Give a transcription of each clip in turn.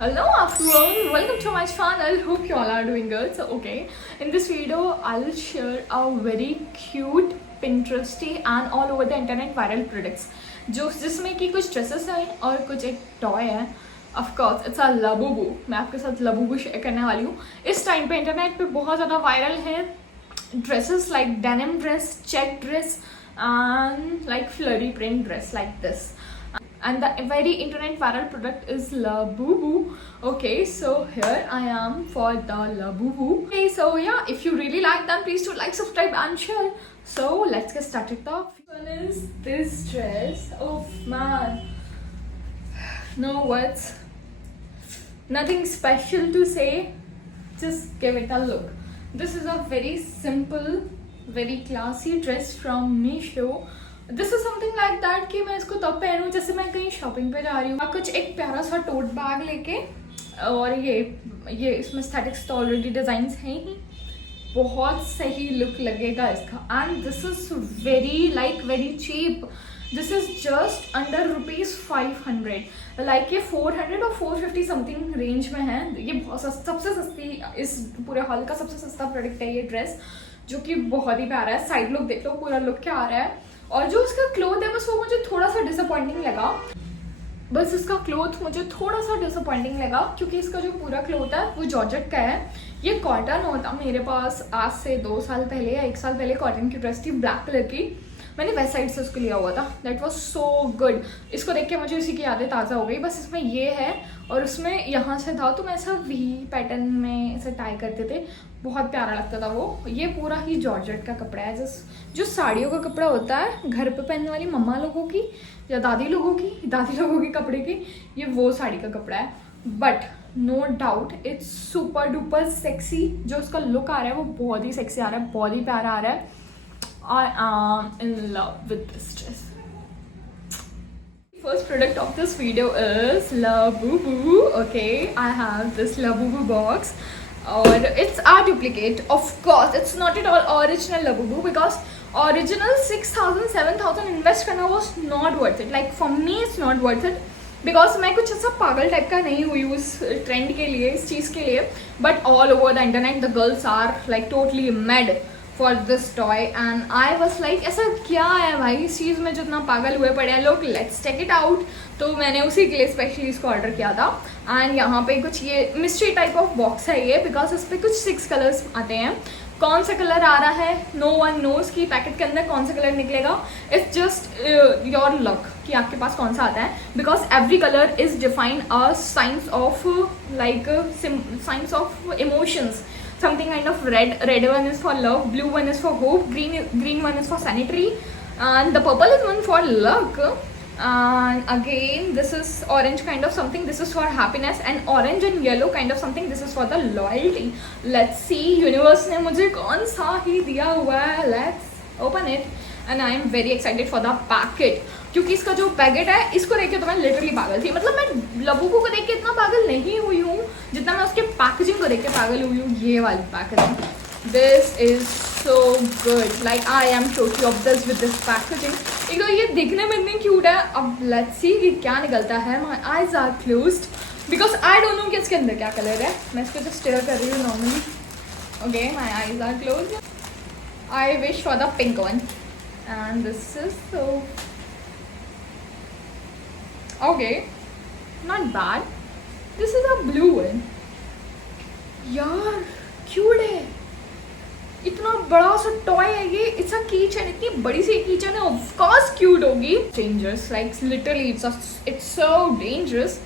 Hello everyone, welcome to my channel. Hope you all are doing good. So okay, in this video I'll share a very cute Pinteresty and all over the internet viral products जो जिसमें कि कुछ dresses हैं और कुछ एक toy है. Of course it's a Labubu. मैं आपके साथ Labubu शेयर करने वाली हूँ. इस टाइम पे इंटरनेट पे बहुत ज़्यादा वायरल है dresses like denim dress, check dress and like flurry print dress like this. And the very internet viral product is Labubu. Okay, so here I am for the Labubu. Okay, so yeah, if you really like them, please do like, subscribe and share. So let's get started. The one is this dress. Oh man, no words, nothing special to say, just give it a look. This is a very simple, very classy dress from Meesho. This is something like that कि मैं इसको तब पहनूं जैसे मैं कहीं shopping पे जा रही हूँ, कुछ एक प्यारा सा टोट बैग लेके. और ये इसमें स्टैटिक्स तो ऑलरेडी डिजाइन्स हैं ही, बहुत सही लुक लगेगा इसका. And this is very cheap. This is just under ₹500. Like ये 400 और 450 समथिंग रेंज में है. ये बहुत सबसे सस्ती, इस पूरे हॉल का सबसे सस्ता प्रोडक्ट है ये ड्रेस, जो कि बहुत ही प्यारा है. साइड लुक देख लो, पूरा लुक क्या आ रहा है. और जो उसका क्लोथ है बस वो मुझे थोड़ा सा डिसअपॉइंटिंग लगा. बस इसका क्लोथ मुझे थोड़ा सा डिसअपॉइंटिंग लगा क्योंकि इसका जो पूरा क्लोथ है वो जॉर्जेट का है. ये कॉटन होता मेरे पास आज से 2 साल पहले या 1 साल पहले कॉटन की ड्रेस थी ब्लैक कलर की. मैंने वेस्ट साइड से उसको लिया हुआ था. That was so good. इसको देख के मुझे उसी की यादें ताज़ा हो गई. बस इसमें ये है और उसमें यहाँ से था तो मैं ऐसा वी पैटर्न में ऐसे टाई करते थे, बहुत प्यारा लगता था वो. ये पूरा ही जॉर्जेट का कपड़ा है, जो साड़ियों का कपड़ा होता है घर पे पहनने वाली मम्मा लोगों की या दादी लोगों के कपड़े की, ये वो साड़ी का कपड़ा है. But no doubt it's super duper sexy. जो उसका लुक आ रहा है वो बहुत ही सेक्सी आ रहा है, बहुत ही प्यारा आ रहा है. I am in love with this dress. First product of this video is Labubu. Okay, I have this Labubu box. Or it's a duplicate. Of course, it's not at all original Labubu because original 6,000, 7,000 invest करना was not worth it. Like for me, it's not worth it. Because मैं कुछ ऐसा पागल type का नहीं हुई उस trend के लिए, इस चीज़ के लिए. But all over the internet the girls are like totally mad for this toy. And I was like ऐसा क्या है भाई इस चीज़ में जितना पागल हुए पड़े हैं लोग, लेट्स टेक इट आउट. तो मैंने उसी के लिए स्पेशली इसको ऑर्डर किया था. एंड यहाँ पे कुछ ये मिस्ट्री टाइप ऑफ बॉक्स है ये, बिकॉज इस पर कुछ 6 कलर्स आते हैं. कौन सा कलर आ रहा है नो वन नोज की पैकेट के अंदर कौन सा कलर निकलेगा. इट्स जस्ट योर लक कि आपके पास कौन सा आता है. Because every colour is define a science of like science of emotions. Something kind of red one is for love, blue one is for hope, green one is for sanitary, and the purple is one for luck. And again this is orange kind of something, this is for happiness, and orange and yellow kind of something, this is for the loyalty. Let's see universe ने मुझे कौन सा ही दिया हुआ है. Let's open it and I am very excited for the packet. क्योंकि इसका जो पैकेट है इसको देख के तो मैं लिटरली पागल थी. मतलब मैं लबूबू को देख के इतना पागल नहीं हुई हूँ जितना मैं उसके पैकेजिंग को देख के पागल हुई हूँ. ये वाली packaging, this is so good. Like I am totally obsessed with this packaging. एक तो ये दिखने में इतनी क्यूट है. अब लेट्स सी कि क्या निकलता है. My eyes are closed because I don't know कि इसके अंदर क्या कलर है. मैं इसको जस्ट स्टेयर कर रही हूँ normally. Okay, my eyes are closed. I wish for the pink one and this is so okay, not bad. This is a blue one. यार क्यूट है, इतना बड़ा सा टॉय है ये. इट्स अ कीचेन, इतनी बड़ी सी कीचेन है, ऑफ कोर्स क्यूट होगी. Dangerous, like literally it's so dangerous.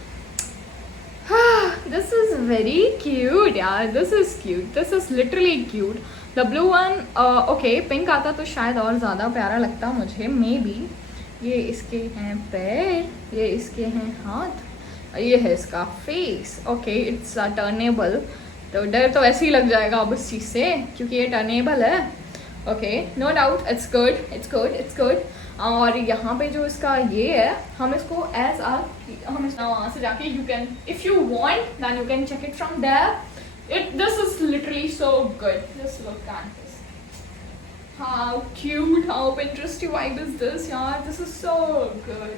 This is very cute यार, this is cute, this is literally cute. The blue one okay, pink आता तो शायद और ज़्यादा प्यारा लगता मुझे मे बी. ये इसके हैं पैर, ये इसके हैं हाथ, ये है इसका फेस. Okay, it's a टर्नेबल. तो डर तो ऐसे ही लग जाएगा अब इस चीज़ से क्योंकि ये टर्नेबल है. Okay, no doubt it's good, it's good, it's good. और यहाँ पे जो इसका ये है, हम इसको एज हम वहाँ से जाके you can if you want then you can check it from there. This is literally so good. Just look at this. How cute, how Pinteresty vibe is this, yaar. This is so good.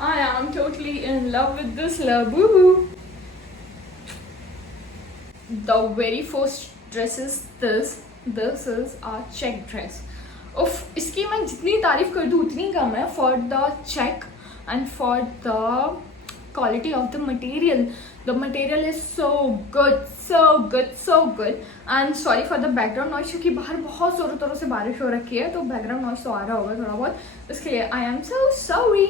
I am totally in love with this Labubu. the very first dress is this is a check dress. उफ, इसकी मैं जितनी तारीफ कर दूँ उतनी कम है. For the check and for the quality of the material is so good. And sorry for the background noise, क्योंकि बाहर बहुत जोरों से बारिश हो रखी है, तो background noise तो आ रहा होगा थोड़ा बहुत, इसके लिए I am so sorry.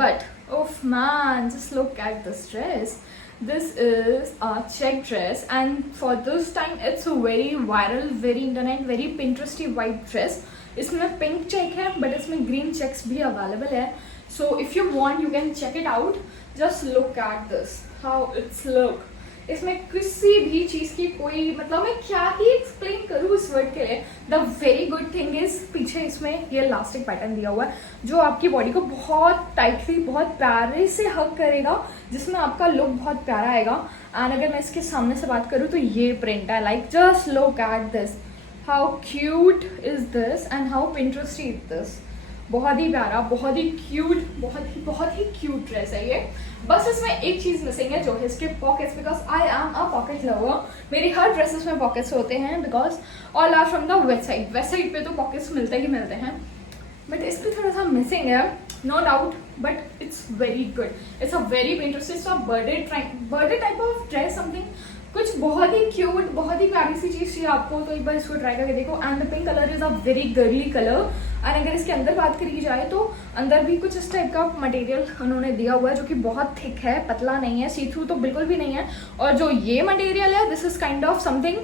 But oh man, just look at this dress. This is a check dress, and for this time it's a very viral, very internet, very Pinteresty white dress. इसमें pink check है, but इसमें green checks भी available है. So if you want, you can check it out. Just look at this, how it's look. इसमें किसी भी चीज़ की कोई, मतलब मैं क्या ही एक्सप्लेन करूँ इस वर्ड के लिए. The very good thing is पीछे इसमें ये इलास्टिक पैटर्न दिया हुआ है जो आपकी बॉडी को बहुत टाइटली, बहुत प्यारे से हग करेगा, जिसमें आपका लुक बहुत प्यारा आएगा. एंड अगर मैं इसके सामने से बात करूँ तो ये प्रिंट है. Like just look at this, how cute is this and how pinteresty is this. बहुत ही प्यारा, बहुत ही क्यूट, बहुत ही क्यूट ड्रेस है ये. बस इसमें एक चीज़ मिसिंग है जो है इसके pockets, because I am a pocket lover. मेरी हर ड्रेसेस में पॉकेट्स होते हैं because all are from the west side. West side पे तो पॉकेट्स मिलते ही मिलते हैं, बट इस पर थोड़ा सा मिसिंग है, no doubt. But it's very good, it's a very interesting birthday type of dress, something कुछ बहुत ही क्यूट, बहुत ही प्यारी सी चीज़ चाहिए आपको तो एक बार इसको ट्राई करके देखो. And the pink colour is a very girly colour. And अगर इसके अंदर बात करी जाए तो अंदर भी कुछ इस टाइप का मटेरियल उन्होंने दिया हुआ है जो कि बहुत थिक है, पतला नहीं है, सी थ्रू तो बिल्कुल भी नहीं है. और जो ये मटेरियल है, this is kind of something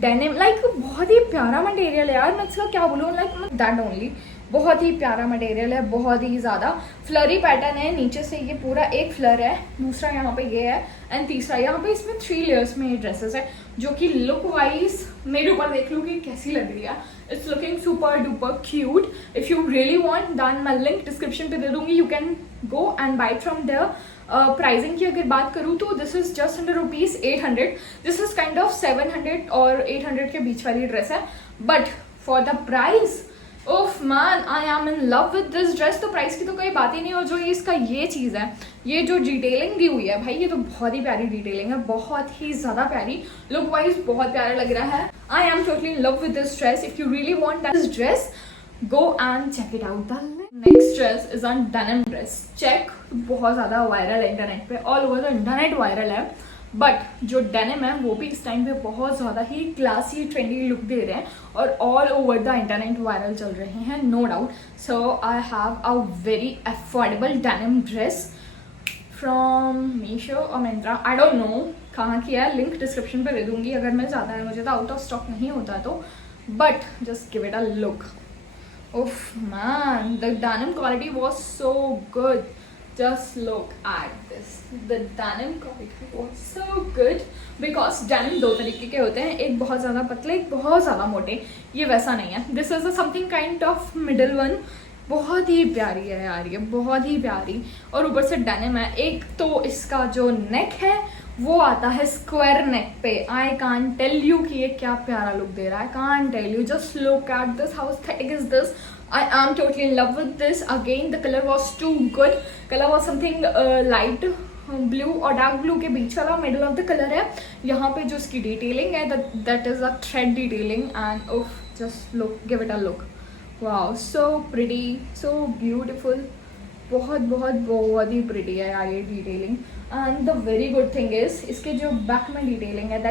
denim, like बहुत ही प्यारा मटेरियल है यार. मैं इसका क्या बोलूँ, लाइक दैट ओनली. बहुत ही प्यारा मटेरियल है, बहुत ही ज़्यादा. फ्लरी पैटर्न है, नीचे से ये पूरा एक फ्लर है, दूसरा यहाँ पे ये है, एंड तीसरा यहाँ पे. इसमें 3 लेयर्स में ये ड्रेसेस है जो कि लुक वाइज मेरे ऊपर देख लूँ कि कैसी लग रही है. It's looking super duper cute. If you really want, then मैं लिंक डिस्क्रिप्शन पे दे दूंगी, you can go and buy from there. Pricing की अगर बात करूँ तो this is just under ₹800. This is kind of 700 और 800 के बीच वाली ड्रेस है. But for the price, oof man, I am in love with this dress. तो प्राइस की तो कोई बात ही नहीं. और जो ये इसका ये चीज़ है, ये जो डिटेलिंग दी हुई है भाई, ये तो बहुत ही प्यारी डिटेलिंग है, बहुत ही ज़्यादा प्यारी. लुक वाइज बहुत प्यारा लग रहा है. I am totally in love with this dress. If you really want this dress, go and check it out. The next dress is on denim dress. Check बहुत ज़्यादा वायरल है इंटरनेट पे, all over the internet viral है. बट जो denim है वो भी इस टाइम पे बहुत ज़्यादा ही क्लासी, ट्रेंडी लुक दे रहे हैं और all over the internet viral चल रहे हैं, no doubt. So I have a very affordable denim dress from Meesho और मिंत्रा. आई डोंट नो कहाँ की है, लिंक डिस्क्रिप्शन पे दे दूंगी अगर मैं ज़्यादा है, मुझे तो आउट ऑफ स्टॉक नहीं होता तो. But just give it a look. Of man, the denim quality was so good. Just look at this. The denim quality was so good because denim 2 तरीके के होते हैं, एक बहुत ज़्यादा पतले, एक बहुत ज़्यादा मोटे. ये वैसा नहीं है. This is a something kind of middle one. बहुत ही प्यारी है यार, ये बहुत ही प्यारी. और ऊपर से डेनिम है. एक तो इसका जो नेक है वो आता है स्क्वायर नेक पे. आई कांट टेल यू कि ये क्या प्यारा लुक दे रहा है. Can't tell you. Just look at this, how aesthetic is this. I am totally in love with this. Again, the color was too good. Color was something light blue और dark blue के बीच वाला middle of the color है. यहाँ पे जो इसकी detailing है, that is a thread detailing, and oh, just look, give it a look. Wow, so pretty, so beautiful. बहुत ही pretty है यार ये detailing. And the very good thing is इसके जो back में detailing है,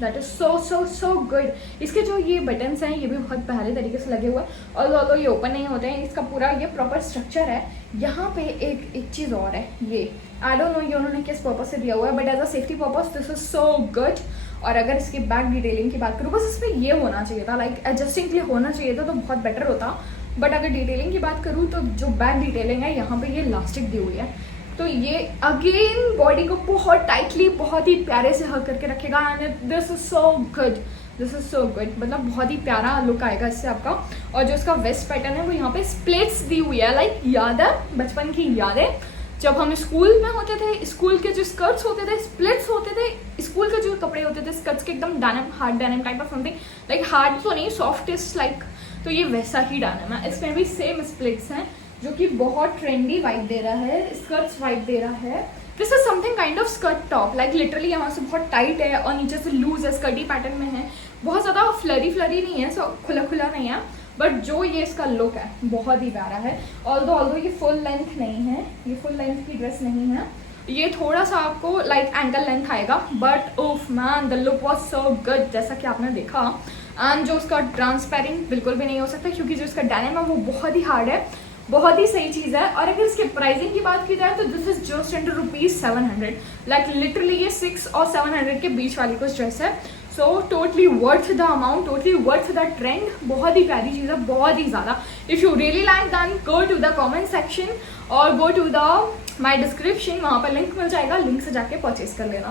that is so good. इसके जो ये बटन्स हैं ये भी बहुत पहले तरीके से लगे हुए हैं, और ये ओपन नहीं होते हैं. इसका पूरा ये प्रॉपर स्ट्रक्चर है. यहाँ पे एक चीज़ और है, ये आई डोंट नो ये उन्होंने किस पर्पज से दिया हुआ है, but as a safety purpose this is so good. और अगर इसकी बैक डिटेलिंग की बात करूँ, बस इसमें ये होना चाहिए था, लाइक एडजस्टिंग के लिए होना चाहिए था तो बहुत बेटर होता. बट अगर डिटेलिंग की बात करूँ तो जो बैक डिटेलिंग है यहाँ पे ये इलास्टिक दी हुई है, तो ये अगेन बॉडी को बहुत टाइटली, बहुत ही प्यारे से हग करके रखेगा. And this is so good, this is so good. मतलब बहुत ही प्यारा लुक आएगा इससे आपका. और जो इसका वेस्ट पैटर्न है वो यहाँ पे स्प्लिट्स दी हुई है. लाइक याद है बचपन की यादें, जब हम स्कूल में होते थे, स्कूल के जो स्कर्ट्स होते थे स्प्लिट्स होते थे. स्कूल के जो कपड़े होते थे स्कर्ट्स के एकदम denim, hard denim type of something, like hard तो नहीं, सॉफ्टेस्ट लाइक. तो ये वैसा ही डेनिम है. इसमें भी सेम स्प्लिट्स हैं जो कि बहुत ट्रेंडी वाइब दे रहा है, स्कर्ट्स वाइब दे रहा है. This is something kind of skirt top, like literally यहाँ से बहुत टाइट है और नीचे से लूज है, स्कर्टी पैटर्न में है, बहुत ज़्यादा फ्लरी नहीं है, सो खुला खुला नहीं है, बट जो ये इसका लुक है बहुत ही प्यारा है। ऑल्दो ये फुल लेंथ नहीं है, ये फुल लेंथ की ड्रेस नहीं है, ये थोड़ा सा आपको लाइक एंकल लेंथ आएगा, but of man the look was so good, जैसा कि आपने देखा। एंड जो उसका ट्रांसपेरेंट बिल्कुल भी नहीं हो सकता, क्योंकि जो इसका डेनिम है वो बहुत ही हार्ड है, बहुत ही सही चीज़ है। और अगर इसके प्राइसिंग की बात की जाए तो this is just under ₹700, like literally ये 600 और 700 के बीच वाली कुछ ड्रेस है। So totally worth the amount, totally worth the trend, बहुत ही प्यारी चीज़ है, बहुत ही ज़्यादा। If you really like then go to the comment section और go to the my description, वहाँ पर लिंक मिल जाएगा, लिंक से जाके परचेज कर लेना।